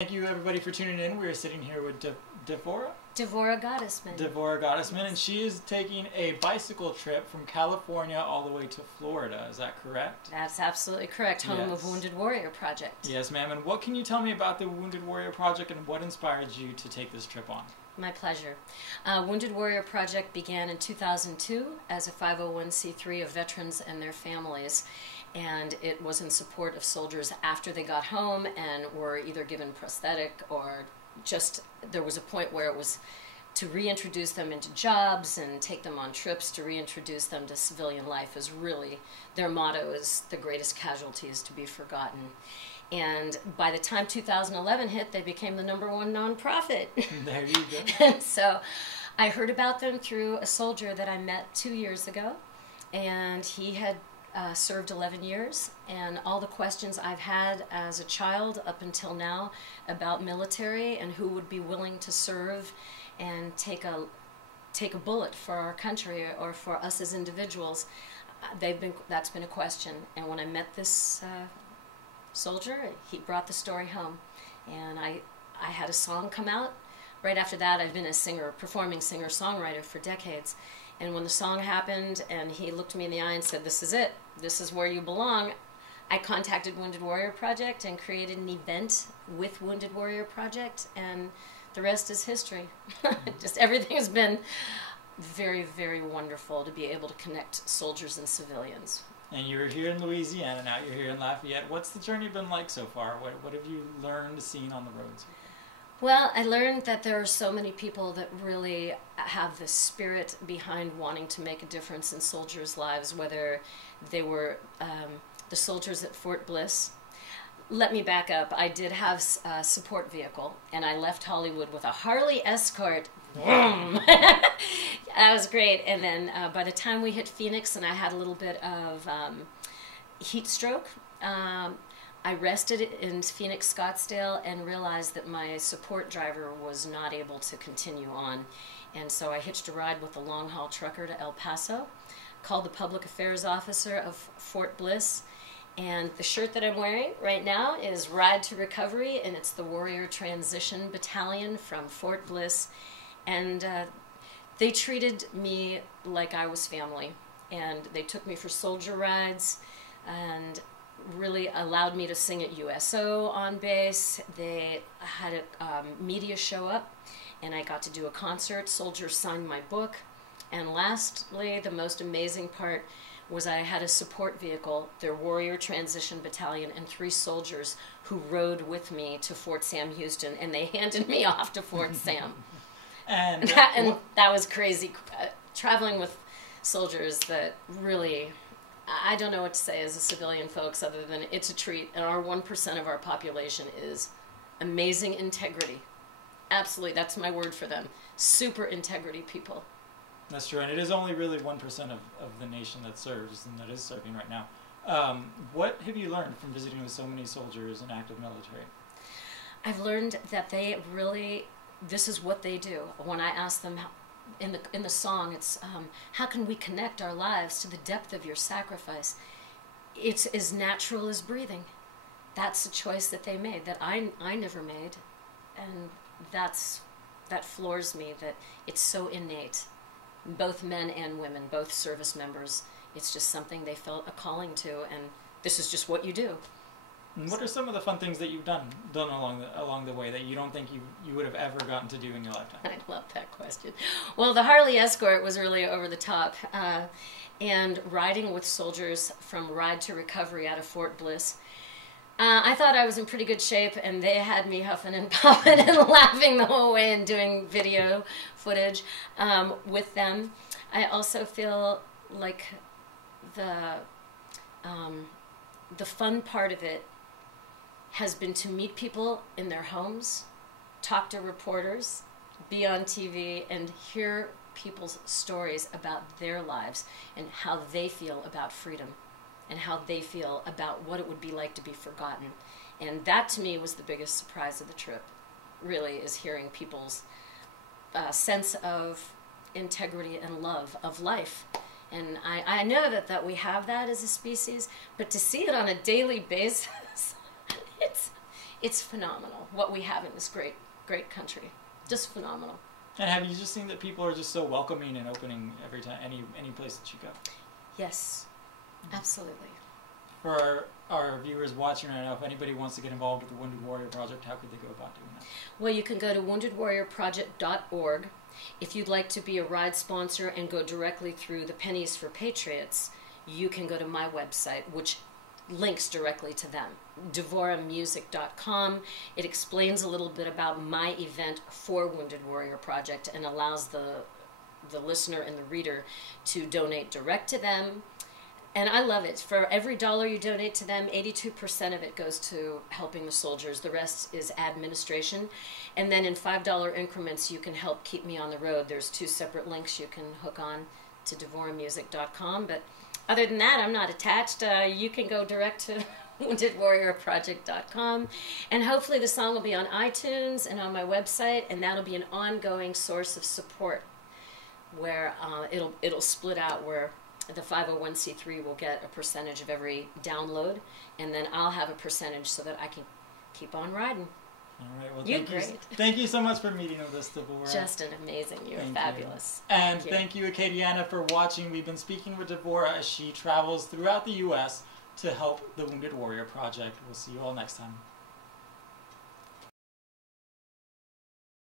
Thank you everybody for tuning in. We're sitting here with Devorah? Devorah Gottesman. Devorah Gottesman, and she is taking a bicycle trip from California all the way to Florida. Is that correct? That's absolutely correct. Home of Wounded Warrior Project. Yes, ma'am. And what can you tell me about the Wounded Warrior Project and what inspired you to take this trip on? My pleasure. Wounded Warrior Project began in 2002 as a 501c3 of veterans and their families, and it was in support of soldiers after they got home and were either given prosthetic or just there was a point where it was to reintroduce them into jobs and take them on trips to reintroduce them to civilian life. Is really their motto is the greatest casualties to be forgotten. And by the time 2011 hit, they became the #1 nonprofit. There you go. And so I heard about them through a soldier that I met 2 years ago, and he had served 11 years, and all the questions I've had as a child up until now about military and who would be willing to serve and take a bullet for our country or for us as individuals, that's been a question. And when I met this soldier, he brought the story home, and I had a song come out. Right after that, I've been a performing singer-songwriter for decades, and when the song happened and he looked me in the eye and said, "This is it, this is where you belong," I contacted Wounded Warrior Project and created an event with Wounded Warrior Project, and the rest is history. Just everything has been very, very wonderful to be able to connect soldiers and civilians. And you're here in Louisiana now, you're here in Lafayette. What's the journey been like so far? What have you learned, seen on the roads? Well, I learned that there are so many people that really have the spirit behind wanting to make a difference in soldiers' lives, whether they were the soldiers at Fort Bliss. Let me back up. I did have a support vehicle, and I left Hollywood with a Harley Escort. That was great. And then by the time we hit Phoenix and I had a little bit of heat stroke, I rested in Phoenix, Scottsdale, and realized that my support driver was not able to continue on. And so I hitched a ride with a long-haul trucker to El Paso, called the public affairs officer of Fort Bliss, and the shirt that I'm wearing right now is Ride to Recovery, and it's the Warrior Transition Battalion from Fort Bliss. And they treated me like I was family, and they took me for soldier rides and really allowed me to sing at USO on base. They had a media show up, and I got to do a concert. Soldiers signed my book. And lastly, the most amazing part was I had a support vehicle, their Warrior Transition Battalion, and 3 soldiers who rode with me to Fort Sam Houston, and they handed me off to Fort Sam. And that was crazy, traveling with soldiers that really, I don't know what to say as a civilian, folks, other than it's a treat. And our 1% of our population is amazing integrity. Absolutely, that's my word for them. Super integrity people. That's true, and it is only really 1% of the nation that serves and that is serving right now. What have you learned from visiting with so many soldiers in active military? I've learned that they really, this is what they do. When I ask them, in the song, it's how can we connect our lives to the depth of your sacrifice? It's as natural as breathing. That's a choice that they made that I never made, and that floors me that it's so innate. Both men and women, both service members, it's just something they felt a calling to, and this is just what you do. And what are some of the fun things that you've done along the way that you don't think you would have ever gotten to do in your lifetime? I love that question. Well, the Harley Escort was really over the top, and riding with soldiers from Ride to Recovery out of Fort Bliss. I thought I was in pretty good shape, and they had me huffing and puffing and laughing the whole way and doing video footage with them. I also feel like the fun part of it has been to meet people in their homes, talk to reporters, be on TV, and hear people's stories about their lives and how they feel about freedom and how they feel about what it would be like to be forgotten. And that, to me, was the biggest surprise of the trip, really, is hearing people's sense of integrity and love of life. And I know that we have that as a species, but to see it on a daily basis, It's phenomenal what we have in this great country. Just phenomenal. And have you just seen that people are just so welcoming and opening every time, any place that you go? Yes, absolutely. For our viewers watching right now, if anybody wants to get involved with the Wounded Warrior Project, how could they go about doing that? Well, you can go to woundedwarriorproject.org. If you'd like to be a ride sponsor and go directly through the Pennies for Patriots, you can go to my website, which links directly to them, devorahmusic.com. It explains a little bit about my event for Wounded Warrior Project and allows the listener and the reader to donate direct to them. And I love it. For every dollar you donate to them, 82% of it goes to helping the soldiers. The rest is administration. And then in $5 increments, you can help keep me on the road. There's 2 separate links you can hook on to devorahmusic.com. But other than that, I'm not attached. You can go direct to woundedwarriorproject.com. And hopefully the song will be on iTunes and on my website, and that'll be an ongoing source of support where it'll split out where the 501c3 will get a percentage of every download, and then I'll have a percentage so that I can keep on riding. All right. Well, You're thank you so much for meeting with us, Devorah. Justin, amazing. You're fabulous. You. And thank you, Acadiana, for watching. We've been speaking with Devorah as she travels throughout the U.S. to help the Wounded Warrior Project. We'll see you all next time.